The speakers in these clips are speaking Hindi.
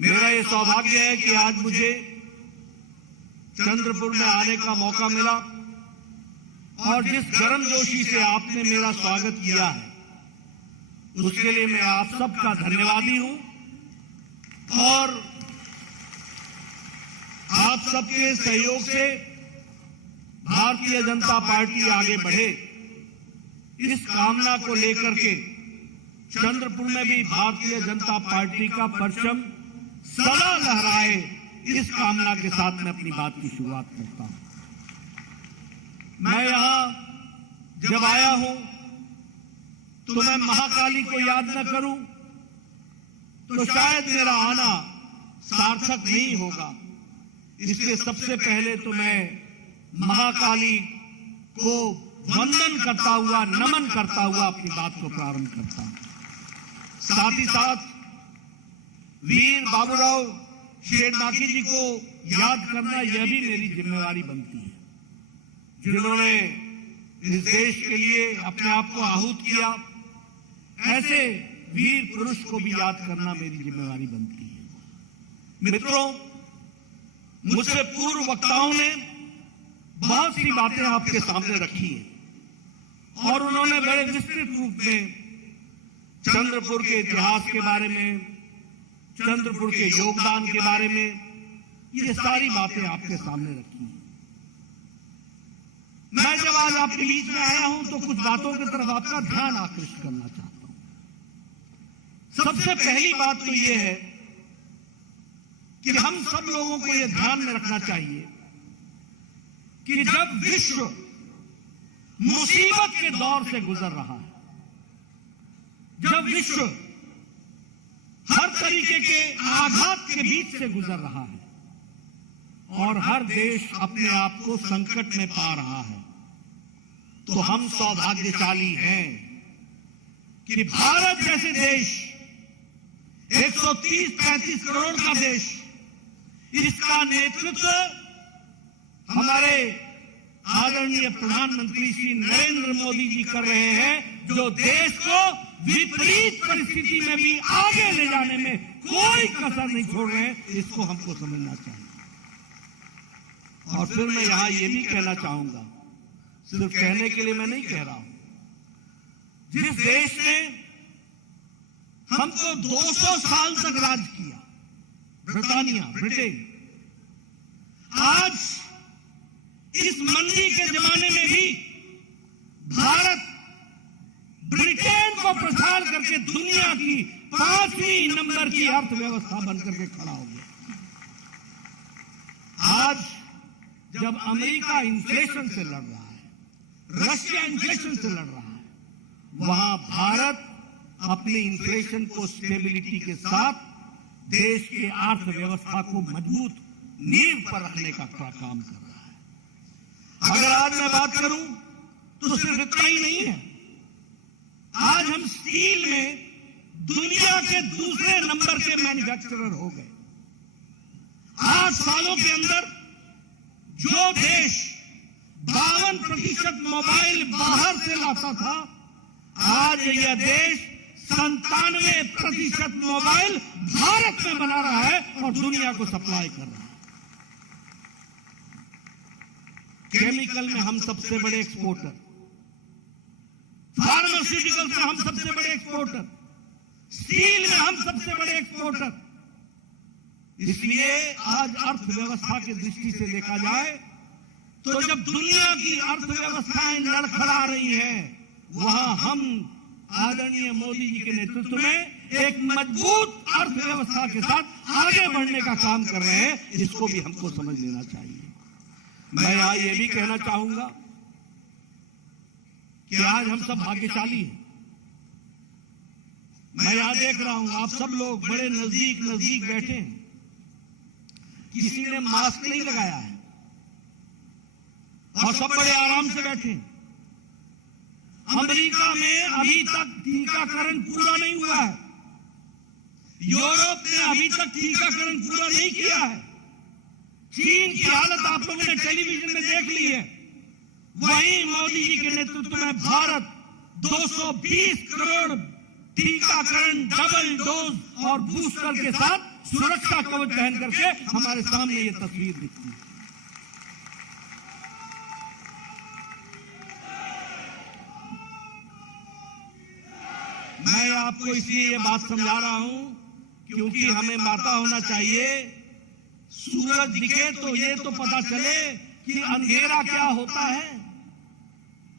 मेरा ये सौभाग्य है कि आज मुझे चंद्रपुर में आने का मौका मिला और जिस गर्मजोशी से आपने मेरा स्वागत किया है उसके लिए मैं आप सबका धन्यवादी हूं और आप सबके सहयोग से भारतीय जनता पार्टी आगे बढ़े इस कामना को लेकर के चंद्रपुर में भी भारतीय जनता पार्टी का परचम सदा लहराए, इस कामना के साथ मैं अपनी बात की शुरुआत करता हूं। मैं यहां जब आया हूं तो मैं महाकाली को याद न करूं तो शायद मेरा आना सार्थक नहीं होगा। इसलिए सबसे पहले तो मैं महाकाली को वंदन करता हुआ, नमन करता हुआ अपनी बात को प्रारंभ करता हूं। साथ ही साथ वीर बाबूराव शेरनाकी जी को याद करना यह भी मेरी जिम्मेवारी बनती है, जिन्होंने इस देश के लिए अपने आप को आहूत किया। ऐसे वीर पुरुष को भी याद करना मेरी जिम्मेवारी बनती है। मित्रों, मुझसे पूर्व वक्ताओं ने बहुत सी बातें आपके सामने रखी है और उन्होंने बड़े विस्तृत रूप में चंद्रपुर के इतिहास के बारे में, चंद्रपुर के योगदान के बारे में ये सारी बातें आपके सामने रखी हैं। मैं जब आज आपके बीच में आया हूं तो कुछ बातों की तरफ आपका ध्यान आकृष्ट करना चाहता हूं। सबसे पहली बात तो यह है कि हम सब लोगों को यह ध्यान में रखना चाहिए कि जब विश्व मुसीबत के दौर से गुजर रहा है, जब विश्व हर तरीके के आघात के बीच से गुजर रहा है और हर देश अपने आप को संकट में पा रहा है, तो हम सौभाग्यशाली हैं कि भारत जैसे देश, 130-135 करोड़ का देश, इसका नेतृत्व हमारे आदरणीय प्रधानमंत्री श्री नरेंद्र मोदी जी कर रहे हैं, जो देश को विपरीत परिस्थिति में भी आगे ले जाने में कोई कसर नहीं छोड़ रहे हैं। इसको हमको समझना चाहिए। और फिर मैं यहां यह भी कहना चाहूंगा, सिर्फ कहने के लिए मैं नहीं कह रहा हूं, जिस देश ने हमको 200 साल तक राज किया, ब्रिटेन, आज इस मंदी के जमाने में भी भारत ब्रिटेन को प्रसार करके दुनिया की 5वीं नंबर की अर्थव्यवस्था बनकर के खड़ा हो गया। आज जब अमेरिका इन्फ्लेशन से लड़ रहा है, रशिया इन्फ्लेशन से लड़ रहा है, वहां भारत अपने इन्फ्लेशन को स्टेबिलिटी के साथ देश की अर्थव्यवस्था को मजबूत नींव पर रखने का काम कर रहा है। अगर आज मैं बात करूं तो सिर्फ इतना ही नहीं है, आज हम स्टील में दुनिया के दूसरे नंबर के मैन्युफैक्चरर हो गए। 8 सालों के अंदर जो देश 52% मोबाइल बाहर से लाता था, आज यह देश 97% मोबाइल भारत में बना रहा है और दुनिया को सप्लाई कर रहा है। केमिकल में हम सबसे बड़े एक्सपोर्टर, फार्मास्यूटिकल्स में हम सबसे बड़े एक्सपोर्टर, स्टील में हम सबसे बड़े एक्सपोर्टर। इसलिए आज अर्थव्यवस्था की दृष्टि से देखा जाए तो जब दुनिया की अर्थव्यवस्थाएं लड़खड़ा रही हैं, वहां हम आदरणीय मोदी जी के नेतृत्व में एक मजबूत अर्थव्यवस्था के साथ आगे बढ़ने का काम कर रहे हैं। इसको भी हमको समझ लेना चाहिए। मैं यहां यह भी कहना चाहूंगा कि आज हम सब भाग्यशाली हैं। मैं यहां देख रहा हूं आप सब लोग बड़े नजदीक बैठे हैं, किसी ने मास्क नहीं लगाया है और सब बड़े आराम से बैठे हैं। अमेरिका में अभी तक टीकाकरण पूरा नहीं हुआ है, यूरोप ने अभी तक टीकाकरण पूरा नहीं किया है, चीन की हालत आप लोगों ने टेलीविजन में देख ली है। वहीं मोदी जी के नेतृत्व में भारत 220 करोड़ टीकाकरण डबल डोज और बूस्टर के साथ सुरक्षा कवच पहन करके हमारे सामने ये तस्वीर दिखती है। मैं आपको इसलिए ये बात समझा रहा हूं क्योंकि हमें माता होना चाहिए। सूरज दिखे तो ये तो पता चले कि अंधेरा क्या होता है।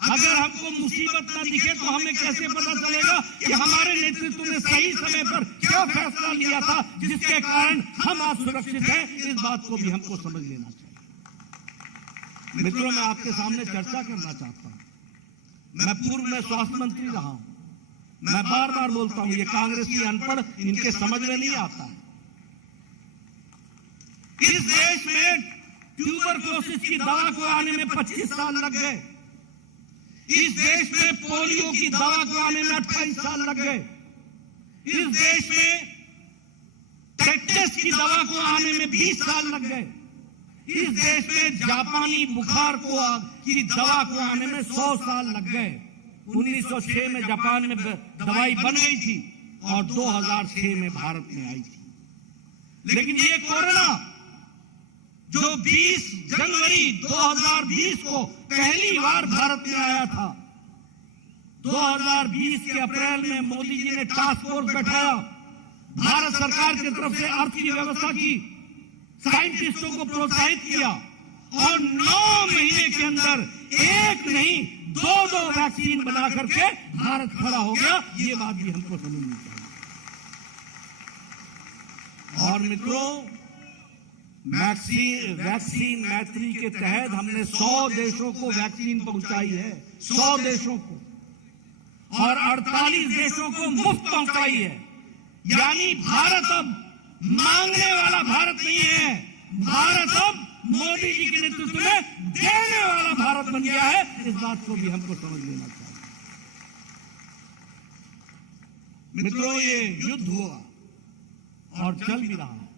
अगर हमको मुसीबत ना दिखे तो हमें कैसे पता चलेगा कि हमारे नेतृत्व ने सही समय पर क्या फैसला लिया था जिसके कारण हम आज सुरक्षित हैं। इस बात को भी हमको समझ लेना चाहिए। मित्रों, मैं आपके सामने चर्चा करना चाहता हूं। मैं पूर्व में स्वास्थ्य मंत्री रहा हूं। मैं बार बार बोलता हूं, ये कांग्रेसी अनपढ़, इनके समझ में नहीं आता। इस देश में ट्यूबरक्लोसिस की दवा को आने में 25 साल लग गए। इस देश में पोलियो की दवा को आने में 28 साल लग गए। इस देश में टेटस की दवा को आने में 20 साल लग गए। इस देश में जापानी बुखार की दवा को आने में 100 साल लग गए। 1906 में जापान में दवाई बन गई थी और 2006 में भारत में आई थी। लेकिन ये कोरोना जो 20 जनवरी 2020 को पहली बार भारत में आया था, 2020 के अप्रैल में मोदी जी ने टास्क फोर्स बैठाया। भारत सरकार की तरफ से अर्थव्यवस्था की साइंटिस्टों को प्रोत्साहित किया और 9 महीने के अंदर एक नहीं 2 वैक्सीन बना करके भारत खड़ा हो गया। ये बात भी हमको समझनी चाहिए। और मित्रों, वैक्सीन मैत्री के तहत हमने 100 देशों को वैक्सीन पहुंचाई है, 100 देशों को, और 48 देशों को मुफ्त पहुंचाई है। यानी भारत अब मांगने वाला भारत नहीं है, भारत अब मोदी जी के नेतृत्व में देने वाला भारत बन गया है। इस बात को भी हमको समझ लेना चाहिए। मित्रों, ये युद्ध हुआ और चल भी रहा है।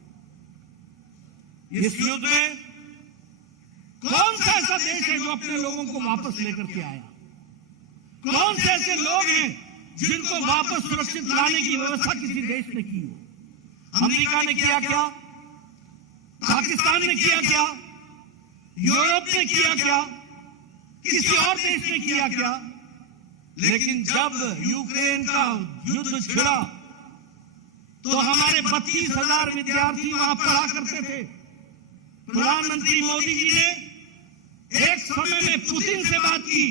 इस युद्ध में कौन सा ऐसा देश है जो अपने लोगों को वापस लेकर के आया? कौन से ऐसे लोग हैं जिनको वापस सुरक्षित लाने की व्यवस्था किसी देश ने की हो? अमेरिका ने किया क्या? पाकिस्तान ने किया क्या? यूरोप ने किया क्या? किसी और देश ने किया क्या? लेकिन जब यूक्रेन का युद्ध छिड़ा तो हमारे 32,000 विद्यार्थी वहां पढ़ा करते थे। प्रधानमंत्री मोदी जी ने एक समय में पुतिन से बात की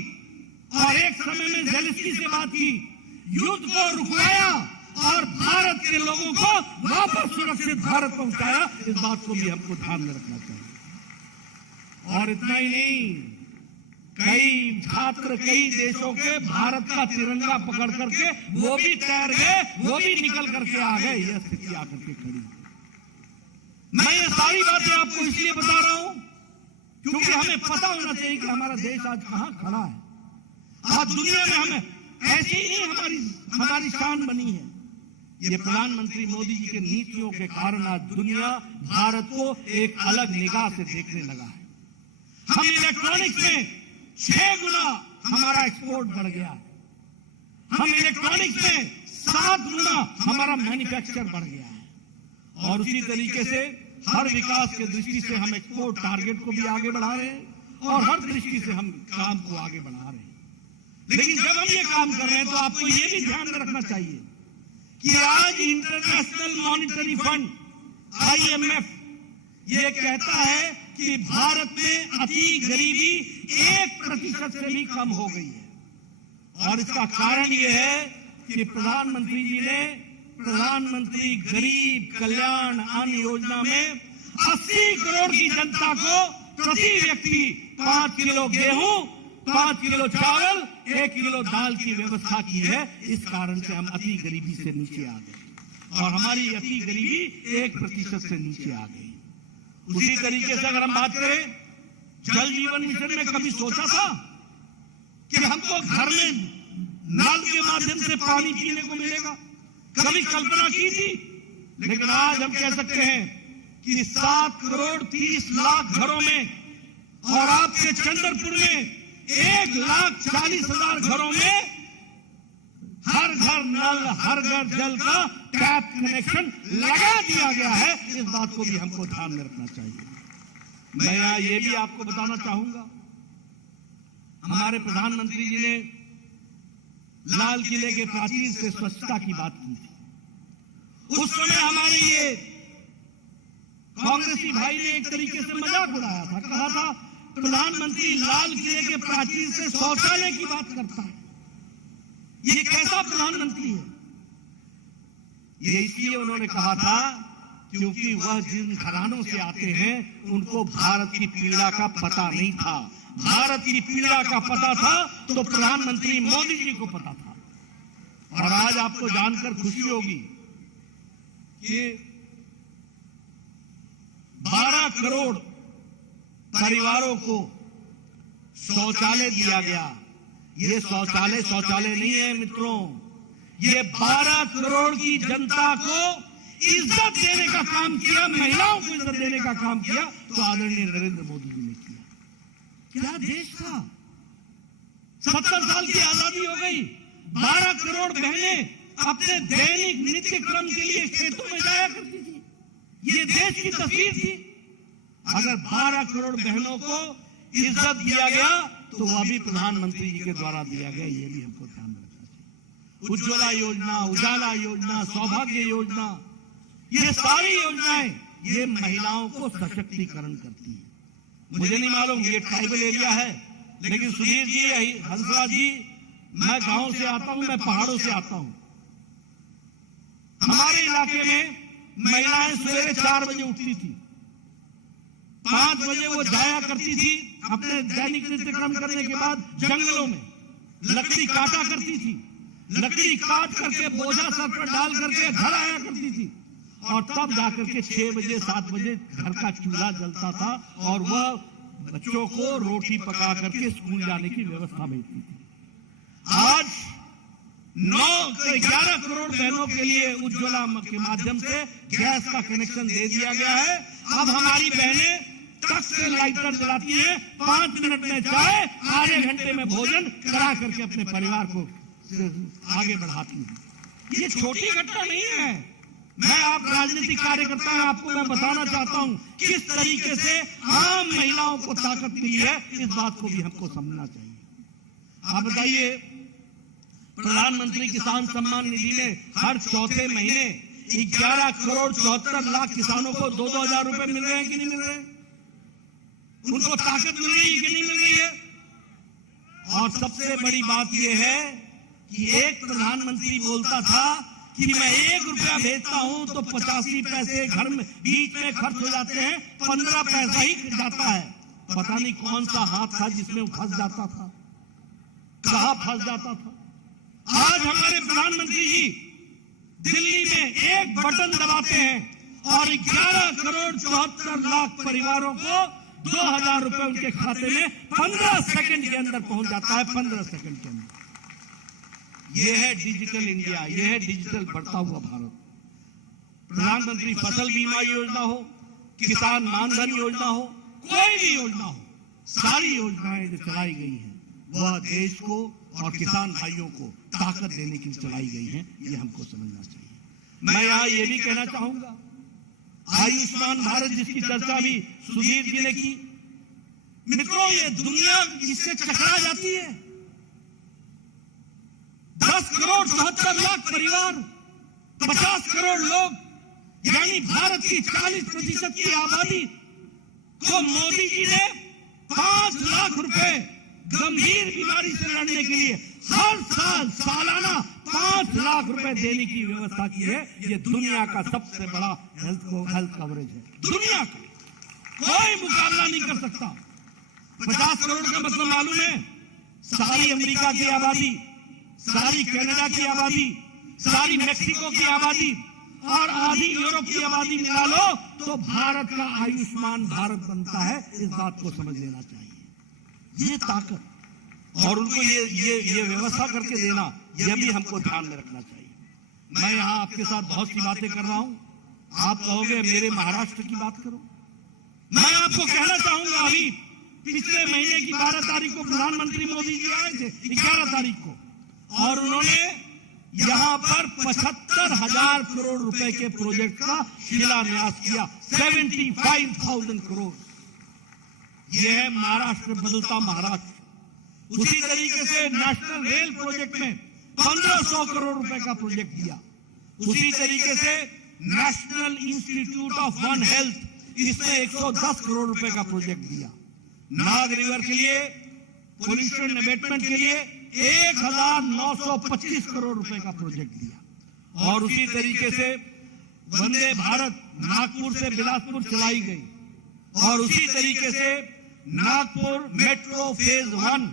और एक समय में ज़ेलेंस्की से बात की, युद्ध को रुकवाया और भारत के लोगों को वापस सुरक्षित भारत पहुंचाया। इस बात को भी हमको ध्यान में रखना चाहिए। और इतना ही नहीं, कई छात्र कई देशों के भारत का तिरंगा पकड़ करके वो भी तैर गए, वो भी निकल करके आ गए। यह स्थिति आकर के खड़ी। मैं ये सारी बातें आपको इसलिए बता रहा हूं क्योंकि हमें पता होना चाहिए कि हमारा देश आज कहां खड़ा है। आज दुनिया में हमें ऐसी ही हमारी शान बनी है। ये प्रधानमंत्री मोदी जी के नीतियों के कारण आज दुनिया भारत को एक अलग निगाह से देखने लगा है। हम इलेक्ट्रॉनिक्स में 6 गुना हमारा एक्सपोर्ट बढ़ गया है। हम इलेक्ट्रॉनिक्स में 7 गुना हमारा मैन्युफैक्चर बढ़ गया है। और उसी तरीके से हर विकास के दृष्टि से हम एक्सपोर्ट टारगेट को भी आगे बढ़ा रहे हैं और हर दृष्टि से हम काम को आगे बढ़ा रहे हैं। लेकिन जब हम ये काम कर रहे हैं तो आपको ये भी ध्यान में रखना चाहिए कि आज इंटरनेशनल मॉनिटरी फंड IMF ये कहता है कि भारत में अति गरीबी 1% से भी कम हो गई है। और इसका कारण ये है कि प्रधानमंत्री जी ने प्रधानमंत्री गरीब कल्याण अन्न योजना में 80 करोड़ की जनता को प्रति व्यक्ति 5 किलो गेहूं, 5 किलो चावल, 1 किलो दाल की व्यवस्था की है। इस कारण से हम अति गरीबी से नीचे आ गए और हमारी अति गरीबी 1% से नीचे आ गई। उसी तरीके से अगर हम बात करें जल जीवन मिशन में, कभी सोचा था कि हमको घर में नल के माध्यम से पानी पीने को मिलेगा? कभी कल्पना की थी? लेकिन आज हम कह सकते हैं कि 7 करोड़ 30 लाख घरों में और आपके चंद्रपुर में 1,40,000 घरों में हर घर नल, हर घर जल का टैप कनेक्शन लगा दिया गया है। इस बात को भी हमको ध्यान में रखना चाहिए। मैं यहाँ ये भी आपको बताना चाहूंगा, हमारे प्रधानमंत्री जी ने लाल किले के प्राचीर से स्वच्छता की बात की थी। उस समय हमारे ये कांग्रेसी भाई ने एक तरीके से मजाक उड़ाया था, कहा था प्रधानमंत्री लाल किले के प्राचीर से शौचालय की बात करता है, ये कैसा प्रधानमंत्री है। ये इसलिए उन्होंने कहा था क्योंकि वह जिन घरानों से आते हैं उनको भारत की पीड़ा का पता नहीं था। भारत की पीड़ा का पता था तो प्रधानमंत्री मोदी जी को पता था। और आज आपको जानकर खुशी होगी कि 12 करोड़ परिवारों को शौचालय दिया गया। ये शौचालय नहीं है मित्रों, ये 12 करोड़ की जनता को इज्जत देने का काम किया, महिलाओं को इज्जत देने का काम किया तो आदरणीय नरेंद्र मोदी जी ने किया। क्या देश था। 70 साल की आजादी हो गई, 12 करोड़ बहनें अपने दैनिक नित्य क्रम के लिए खेतों में जाया करती थी। ये देश की तस्वीर थी। अगर 12 करोड़ बहनों को इज्जत दिया गया तो वह भी प्रधानमंत्री जी के द्वारा दिया गया, ये भी हमको ध्यान में रखना चाहिए। उज्ज्वला योजना, उजाला योजना, सौभाग्य योजना, ये सारी योजनाएं ये महिलाओं को सशक्तिकरण करती है। मुझे नहीं मालूम ये ट्राइबल एरिया है, लेकिन सुधीर जी, हंसराज जी, मैं गांव से आता हूं, मैं पहाड़ों से आता हूं। हमारे इलाके में महिलाएं सवेरे 4 बजे उठती थी, 5 बजे वो जाया करती थी अपने दैनिक नित्य कर्म करने के बाद जंगलों में लकड़ी काटा करती थी। लकड़ी काट करके बोझा सर पर डाल करके घर आया करती थी और तब जाकर के 6 बजे 7 बजे घर का चूल्हा जलता था और वह बच्चों को रोटी पका करके स्कूल जाने की व्यवस्था भेजती थी। आज 11 करोड़ बहनों के लिए उज्ज्वला के माध्यम से गैस का कनेक्शन दे दिया गया है। अब हमारी बहनें तक से लाइटर जलाती हैं, 5 मिनट में चाय, आधे घंटे में भोजन करा करके अपने परिवार को आगे बढ़ाती हैं। ये छोटी घटना नहीं है। मैं आप राजनीतिक कार्यकर्ता हैं, आपको मैं बताना चाहता हूं किस तरीके से आम महिलाओं को ताकत मिली है। इस बात को भी हमको समझना चाहिए। आप बताइए, प्रधानमंत्री किसान सम्मान निधि में हर चौथे महीने 11 करोड़ 74 लाख किसानों को 2-2 हजार रुपए मिल रहे हैं कि नहीं मिल रहे हैं? उनको ताकत मिल रही है कि नहीं मिल रही है? और सबसे बड़ी बात यह है कि एक प्रधानमंत्री बोलता था कि मैं 1 रुपया भेजता हूं तो 85 पैसे घर में बीच में खर्च हो जाते हैं, 15 पैसा ही जाता है। पता नहीं कौन सा हाथ था जिसमें वो फंस जाता था, कहां फंस जाता था। आज हमारे प्रधानमंत्री जी दिल्ली में एक बटन दबाते हैं और 11 करोड़ 74 लाख परिवारों को 2000 रुपए उनके खाते में 15 सेकंड के अंदर पहुंच जाता है। 15 सेकंड के अंदर। यह है डिजिटल इंडिया, यह है डिजिटल बढ़ता हुआ भारत। प्रधानमंत्री फसल बीमा योजना हो, किसान मानधन योजना हो, कोई भी योजना हो, सारी योजनाएं जो चलाई गई हैं वह देश को और किसान भाइयों को ताकत देने के लिए चलाई गई हैं। ये हमको समझना चाहिए। मैं यहाँ ये भी कहना चाहूंगा, आयुष्मान भारत जिसकी चर्चा भी सुधीर जी ने की, मित्रों ये दुनिया इससे चकरा जाती है। 10 करोड़ 74 लाख परिवार, 50 करोड़ लोग, यानी भारत की 40% की आबादी को मोदी जी ने 5 लाख रुपए गंभीर बीमारी से लड़ने के लिए हर साल सालाना 5 लाख रुपए देने की व्यवस्था की है। ये दुनिया का सबसे बड़ा हेल्थ कवरेज है। दुनिया का कोई मुकाबला नहीं कर सकता। 50 करोड़ का मतलब मालूम है? सारी अमेरिका की आबादी, सारी कनाडा की आबादी, सारी मेक्सिको की आबादी और आधी यूरोप की आबादी मिला लो तो भारत का आयुष्मान भारत बनता है। इस बात को समझ लेना चाहिए। ये ताकत और उनको ये व्यवस्था करके देना, यह भी हमको ध्यान में रखना चाहिए। मैं यहाँ आपके साथ बहुत सी बातें कर रहा हूं, आप कहोगे मेरे महाराष्ट्र की बात करो। मैं आपको कहना चाहूंगा, अभी पिछले महीने की 12 तारीख को प्रधानमंत्री मोदी जी आए थे, 11 तारीख को, और उन्होंने यहां पर 75,000 करोड़ रुपए के प्रोजेक्ट का शिलान्यास किया। 75,000 करोड़। यह है महाराष्ट्र बदलता महाराष्ट्र। उसी तरीके से नेशनल रेल प्रोजेक्ट में 1500 करोड़ रुपए का प्रोजेक्ट दिया। उसी तरीके से national institute of one health, इसमें 110 करोड़ रुपए का प्रोजेक्ट दिया। नाग रिवर के लिए पोल्यूशन अबेटमेंट के लिए 1925 करोड़ रुपए का प्रोजेक्ट दिया। और उसी तरीके से वंदे भारत नागपुर से बिलासपुर चलाई गई। और उसी तरीके से नागपुर मेट्रो फेज 1,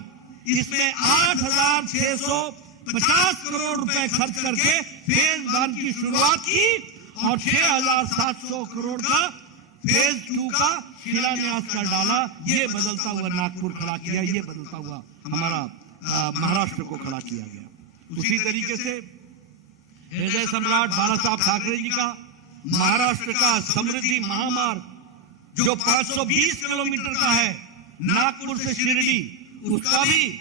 इसमें 8,650 करोड़ रुपए खर्च करके फेज 1 की शुरुआत की और 6,700 करोड़ का फेज 2 का शिलान्यास कर डाला। ये बदलता हुआ नागपुर खड़ा किया, ये बदलता हुआ हमारा महाराष्ट्र को खड़ा किया गया। उसी तरीके से हृदय सम्राट बाला साहब ठाकरे जी का महाराष्ट्र का समृद्धि महामार्ग, जो 520 किलोमीटर का है नागपुर से शिरडी, उसका भी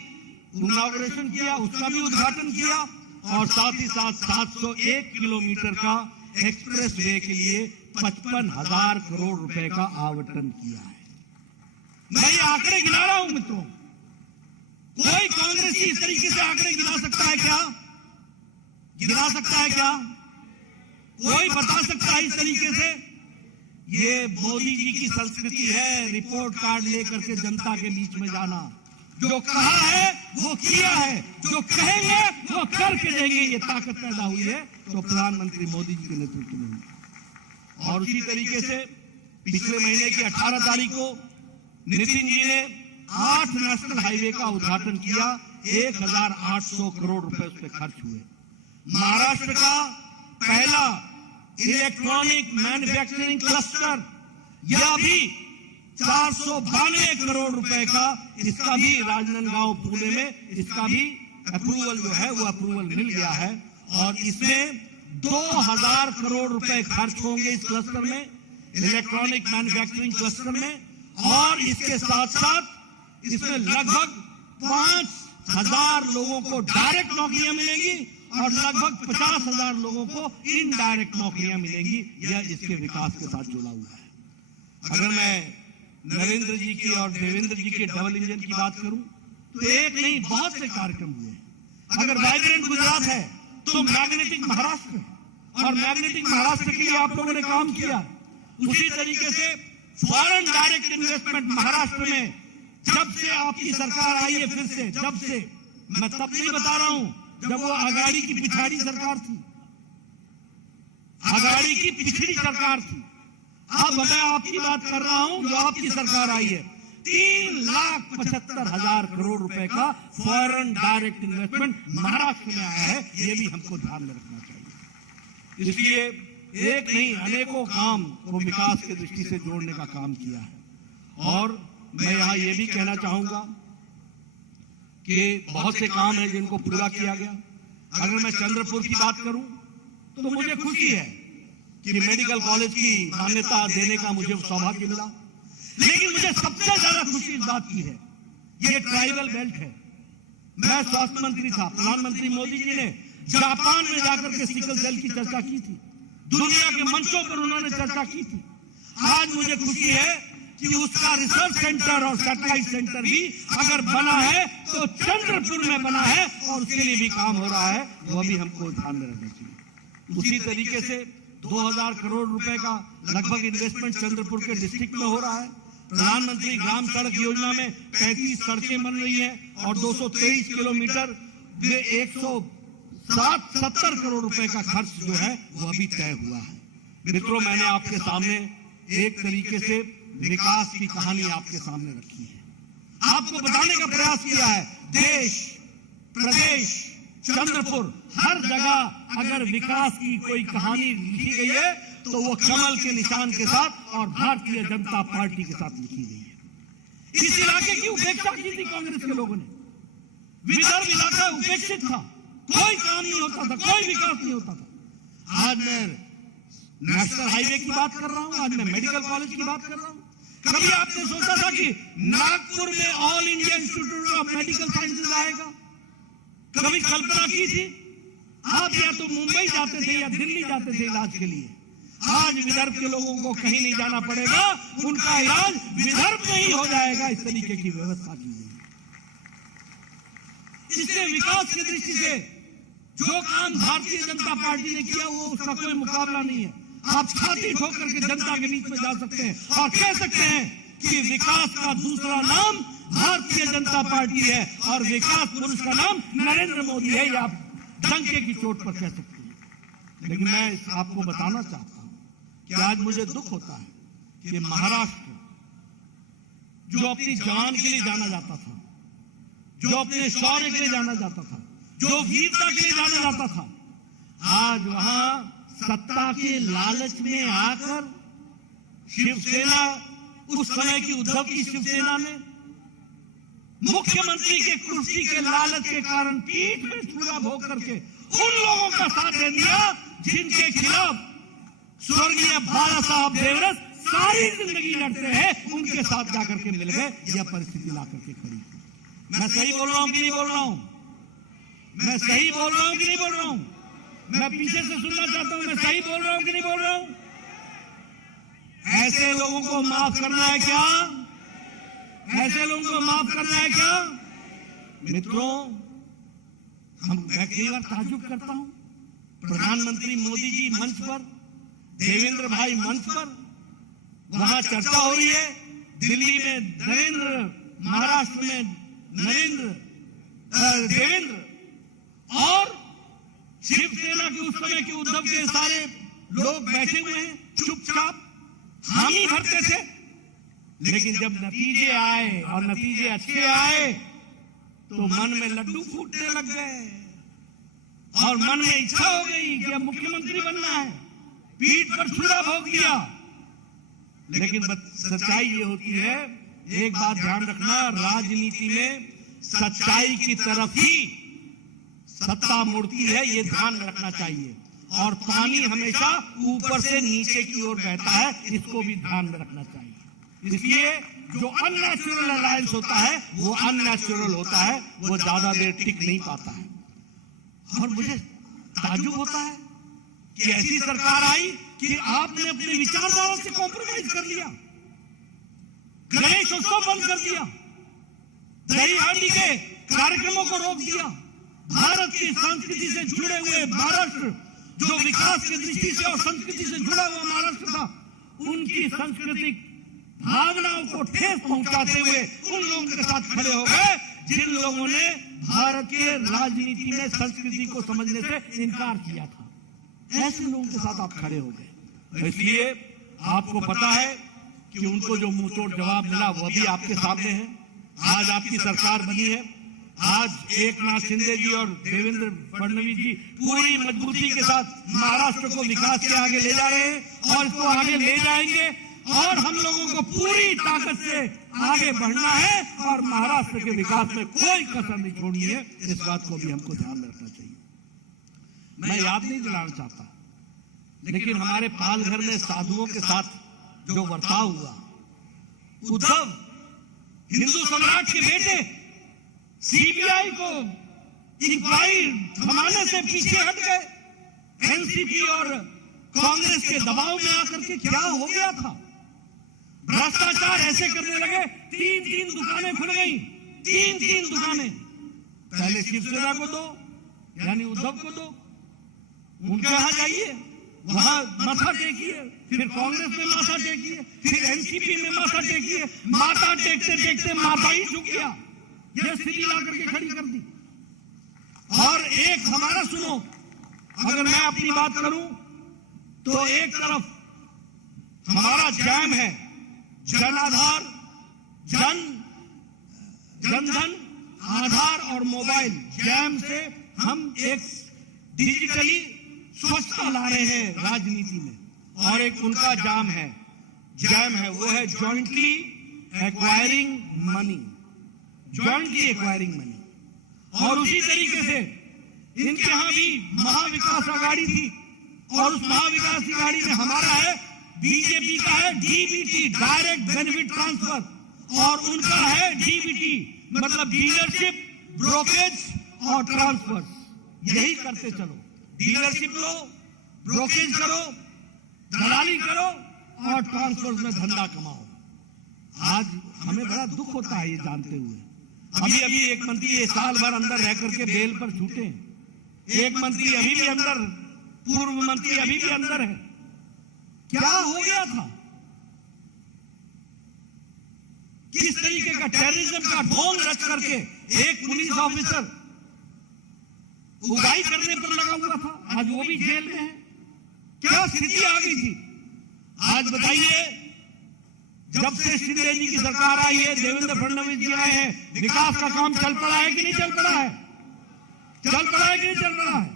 इनॉग्रेशन किया, उसका भी उद्घाटन किया। और साथ ही साथ 701 किलोमीटर का एक्सप्रेस वे के लिए 55,000 करोड़ रुपए का आवंटन किया है। मैं ये आंकड़े गिना रहा हूं मित्रों। कोई कांग्रेसी इस तरीके से आंकड़े गिना सकता है क्या? गिना सकता है क्या? कोई बता सकता है इस तरीके से? ये मोदी जी की संस्कृति है, रिपोर्ट कार्ड लेकर के जनता के बीच में जाना। जो कहा है वो किया है, जो कहेंगे वो करके देंगे। ये ताकत पैदा हुई है तो प्रधानमंत्री मोदी जी के नेतृत्व में हुई। और उसी तरीके से पिछले महीने की 18 तारीख को नितिन जी ने 8 नेशनल हाईवे का उद्घाटन किया। 1,800 करोड़ रुपए उस पर खर्च हुए। महाराष्ट्र का पहला इलेक्ट्रॉनिक मैन्युफैक्चरिंग क्लस्टर, यह भी 492 करोड़ रुपए का, इसका भी राजनांदगांव पुणे में इसका भी अप्रूवल जो है वो अप्रूवल मिल गया है। और इसमें 2,000 करोड़ रुपए खर्च होंगे इस क्लस्टर में, इलेक्ट्रॉनिक मैन्युफैक्चरिंग क्लस्टर में। और इसके साथ साथ इसमें लगभग 5,000 लोगों को डायरेक्ट नौकरियां मिलेंगी और लगभग 50,000 लोगों को इनडायरेक्ट नौकरियां मिलेंगी। यह इसके विकास के साथ जुड़ा हुआ है। अगर मैं नरेंद्र जी की और देवेंद्र जी के डबल इंजन की बात करूं तो एक नहीं बहुत से कार्यक्रम हुए। अगर वाइब्रेंट गुजरात है तो मैग्नेटिक महाराष्ट्र है और मैग्नेटिक महाराष्ट्र के लिए आप लोगों ने काम किया। उसी तरीके से फॉरेन डायरेक्ट इन्वेस्टमेंट महाराष्ट्र में जब से आपकी सरकार आई है, फिर से जब से, मैं तब नहीं बता रहा हूं जब वो आघाड़ी की पिछाड़ी सरकार थी, आघाड़ी की पिछड़ी सरकार थी। अब मैं आपकी बात कर रहा हूं जो आपकी सरकार आई है। 3,75,000 करोड़ रुपए का फॉरेन डायरेक्ट इन्वेस्टमेंट महाराष्ट्र में आया है। ये भी हमको ध्यान में रखना चाहिए। इसलिए एक नहीं अनेकों काम को विकास की दृष्टि से जोड़ने का काम किया है। और मैं यहां ये भी कहना चाहूंगा कि बहुत से काम हैं जिनको पूरा किया गया। अगर मैं चंद्रपुर की बात करूं तो मुझे खुशी है कि मेडिकल कॉलेज की मान्यता देने का मुझे सौभाग्य मिला। लेकिन मुझे सबसे ज्यादा खुशी इस बात की है, ये ट्राइबल बेल्ट है। मैं स्वास्थ्य मंत्री था, प्रधानमंत्री मोदी जी ने जापान में जाकर के सिकल सेल की चर्चा की थी, दुनिया के मंचों पर उन्होंने चर्चा की थी। आज मुझे खुशी है कि उसका रिसर्च सेंटर और सैटेलाइट सेंटर भी अगर बना है तो चंद्रपुर में बना है और उसके लिए भी काम हो रहा है। वो भी हमको ध्यान में रखना चाहिए। उसी तरीके से 2,000 करोड़ रुपए का लगभग इन्वेस्टमेंट चंद्रपुर के डिस्ट्रिक्ट में हो रहा है। प्रधानमंत्री ग्राम सड़क योजना में 35 सड़कें बन रही हैं और 223 किलोमीटर में 170 करोड़ रुपए का खर्च जो है वो अभी तय हुआ है। मित्रों, मैंने आपके सामने एक तरीके से विकास की कहानी आपके सामने रखी है, आपको बताने का प्रयास किया है। देश, प्रदेश, चंद्रपुर, हर जगह अगर विकास की कोई कहानी लिखी गई है तो वो कमल के निशान के साथ और भारतीय जनता पार्टी के साथ लिखी गई है। इस इलाके की उपेक्षा की थी कांग्रेस के लोगों ने। विदर्भ इलाका उपेक्षित था, कोई काम नहीं होता था, कोई विकास नहीं होता था। आज मैं नेशनल हाईवे की बात कर रहा हूं, आज मैं मेडिकल कॉलेज की बात कर रहा हूं। कभी आपने सोचा था कि नागपुर में all India institute of medical sciences आएगा? कभी कल्पना की थी? आप या तो मुंबई जाते थे या दिल्ली जाते थे इलाज के लिए। आज विदर्भ के लोगों को कहीं नहीं जाना पड़ेगा, उनका इलाज विदर्भ में ही हो जाएगा। इस तरीके की व्यवस्था की गई। इससे विकास की दृष्टि से जो काम भारतीय जनता पार्टी ने किया वो उसका कोई मुकाबला नहीं है। आप छाती ठोक करके जनता के बीच में जा सकते हैं और कह सकते हैं कि विकास का दूसरा नाम भारतीय जनता पार्टी है और विकास पुरुष का नाम नरेंद्र मोदी है। ये आप डंके की चोट पर कह सकते हैं। लेकिन मैं आपको बताना चाहता हूं कि आज मुझे दुख होता है कि महाराष्ट्र, जो अपनी जवान के लिए जाना जाता था, जो अपने शौर्य के लिए जाना जाता था, जो वीरता के लिए जाना जाता था, आज वहां सत्ता के लालच में आकर शिवसेना, उस समय की उद्धव की शिवसेना ने मुख्यमंत्री के कुर्सी के लालच के कारण पीठ में छुरा भोग करके उन लोगों का साथ दे दिया जिनके खिलाफ स्वर्गीय बाला साहब देवरस सारी जिंदगी लड़ते हैं। उनके साथ जाकर के मिल गए। यह परिस्थिति ला करके खड़ी। मैं सही बोल रहा हूं कि नहीं बोल रहा हूं? मैं सही बोल रहा हूं कि नहीं बोल रहा हूं? मैं पीछे से सुनना चाहता हूं, मैं सही बोल रहा हूं कि नहीं बोल रहा हूं? ऐसे लोगों को माफ करना है क्या? ऐसे लोगों को माफ करना है क्या? मित्रों, मैं कई बार ताज्जुब करता हूं, प्रधानमंत्री मोदी जी मंच पर, देवेंद्र भाई मंच पर, वहां चर्चा हो रही है। दिल्ली में नरेंद्र, महाराष्ट्र में देवेंद्र, और शिवसेना के उस समय के उद्धव के सारे लोग बैठे हुए हैं, चुपचाप हामी भरते थे। लेकिन जब नतीजे आए और नतीजे अच्छे आए तो मन में लड्डू फूटने लग गए और मन में इच्छा हो गई कि अब मुख्यमंत्री बनना है। पीठ पर छुरा भोग दिया। लेकिन सच्चाई ये होती है, एक बात ध्यान रखना, राजनीति में सच्चाई की तरफ ही सत्ता मुड़ती है, ये ध्यान में रखना चाहिए। और पानी हमेशा ऊपर से नीचे की ओर बहता है, इसको भी ध्यान में रखना चाहिए। इसलिए जो अननेचुरल अलायंस होता है वो अननेचुरल होता है, वो ज्यादा देर टिक नहीं पाता है। और मुझे ताज्जुब होता है कि ऐसी सरकार आई कि आपने अपने विचारधारा से कॉम्प्रोमाइज कर लिया, गणेश उत्सव बंद कर दिया, दही हांडी के कार्यक्रमों को रोक दिया। भारत की संस्कृति से जुड़े हुए महाराष्ट्र, जो विकास की दृष्टि से और संस्कृति से जुड़ा हुआ महाराष्ट्र था, उनकी सांस्कृतिक भावनाओं को ठेस पहुंचाते हुए उन लोगों के साथ खड़े हो गए जिन लोगों ने भारत के राजनीति में संस्कृति को समझने से इनकार किया था। ऐसे लोगों के साथ आप खड़े हो गए। इसलिए आपको पता है कि उनको जो मुंहतोड़ जवाब मिला वो भी आपके सामने है। आज आपकी सरकार बनी है। आज एकनाथ शिंदे जी और देवेंद्र फडणवीस जी पूरी मजबूती के साथ महाराष्ट्र को विकास के आगे ले जा रहे हैं और इसको आगे ले जाएंगे। और हम लोगों को पूरी ताकत से आगे बढ़ना है और महाराष्ट्र के विकास में कोई कसर नहीं छोड़नी है। इस बात को भी हमको ध्यान में रखना चाहिए। मैं याद नहीं दिलाना चाहता, लेकिन हमारे पालघर में साधुओं के साथ जो बर्ताव हुआ, उद्धव हिंदू सम्राट के बेटे सीबीआई को इंक्वायरी थमाने से पीछे हट गए। एनसीपी और कांग्रेस के दबाव में आकर के क्या हो गया था, भ्रष्टाचार ऐसे करने लगे। 3-3 दुकानें खुल गई, 3-3 दुकानें। पहले शिवसेना को दो, यानी उद्धव को दो, उनके यहां जाइए, वहां माथा टेकिए, फिर कांग्रेस में माथा टेकिए, फिर एनसीपी में माथा टेकिए। माथा टेकते टेकते माथा ही झुक गया। यह स्थिति ला करके खड़ी कर दी। और एक हमारा सुनो, अगर मैं अपनी बात करूं तो एक तरफ हमारा जैम है, जन आधार, जनधन आधार और मोबाइल जैम से हम एक डिजिटली स्वच्छता ला रहे हैं राजनीति में। और एक उनका जैम है, वो है jointly acquiring money, jointly acquiring money. और उसी तरीके से इनके यहां भी महाविकास आघाड़ी थी और उस महाविकास आघाड़ी में हमारा है, बीजेपी का है डीबीटी, डायरेक्ट बेनिफिट ट्रांसफर, और उनका है डीबीटी, मतलब डीलरशिप, ब्रोकरेज और ट्रांसफर। यही करते चलो। डीलरशिप लो, ब्रोकेज करो, दलाली करो और ट्रांसफर में धंधा कमाओ। आज हमें बड़ा दुख होता है ये जानते हुए। अभी अभी एक मंत्री ये साल भर अंदर रह करके बेल पर छूटे, एक मंत्री अभी भी अंदर, पूर्व मंत्री अभी भी अंदर है। क्या हो गया था? किस तरीके का टेररिज्म का ढोंग रच करके एक पुलिस ऑफिसर उगाई करने पर लगा हुआ था, आज वो भी जेल में है। क्या स्थिति आ गई थी? आज बताइए, जब से शिंदे जी की सरकार आई है, देवेंद्र फडणवीस जी आए हैं, विकास का काम चल पड़ा है कि नहीं चल पड़ा है? चल पड़ा है कि नहीं चल रहा है?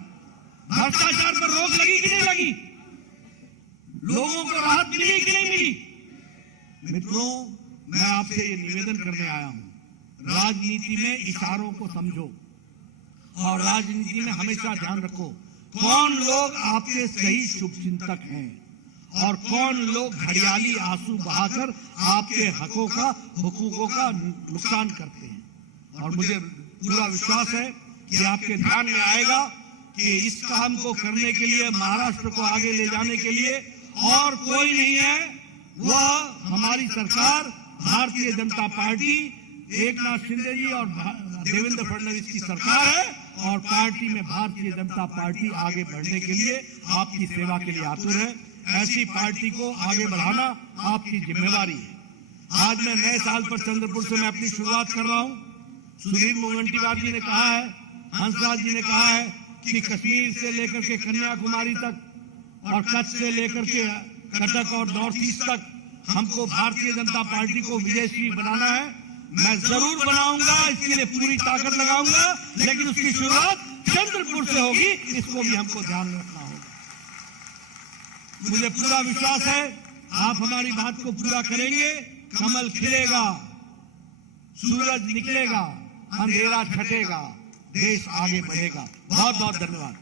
भ्रष्टाचार पर रोक लगी कि नहीं लगी? लोगों को राहत मिली कि नहीं मिली? मित्रों, मैं आपसे ये निवेदन करने आया हूं, राजनीति में इशारों को समझो और राजनीति में हमेशा ध्यान रखो कौन लोग आपके सही शुभचिंतक हैं और कौन लोग घड़ियाली आंसू बहाकर आपके हुकूकों का नुकसान करते हैं। और मुझे पूरा विश्वास है कि आपके ध्यान में आएगा कि इस काम को करने के लिए, महाराष्ट्र को आगे ले जाने के लिए और कोई नहीं है, वह हमारी सरकार, भारतीय जनता पार्टी, एकनाथ शिंदे जी और देवेंद्र फडणवीस की सरकार है। और पार्टी में भारतीय जनता पार्टी आगे बढ़ने के लिए आपकी सेवा के लिए आतुर है। ऐसी पार्टी को आगे बढ़ाना आपकी जिम्मेवारी है। आज मैं नए साल पर चंद्रपुर से मैं अपनी शुरुआत कर रहा हूं। सुधीर मुनगंटीवार जी ने कहा है, हंसराज जी ने कहा है कि कश्मीर से लेकर के कन्याकुमारी तक और कच्छ से लेकर के कटक और नॉर्थ ईस्ट तक हमको भारतीय जनता पार्टी को विजयश्री बनाना है। मैं जरूर बनाऊंगा, इसके लिए पूरी ताकत लगाऊंगा, लेकिन उसकी शुरुआत चंद्रपुर से होगी, इसको भी हमको ध्यान रखना होगा। मुझे पूरा विश्वास है आप हमारी बात को पूरा करेंगे। कमल खिलेगा, सूरज निकलेगा, अंधेरा छटेगा, देश आगे बढ़ेगा। बहुत बहुत धन्यवाद।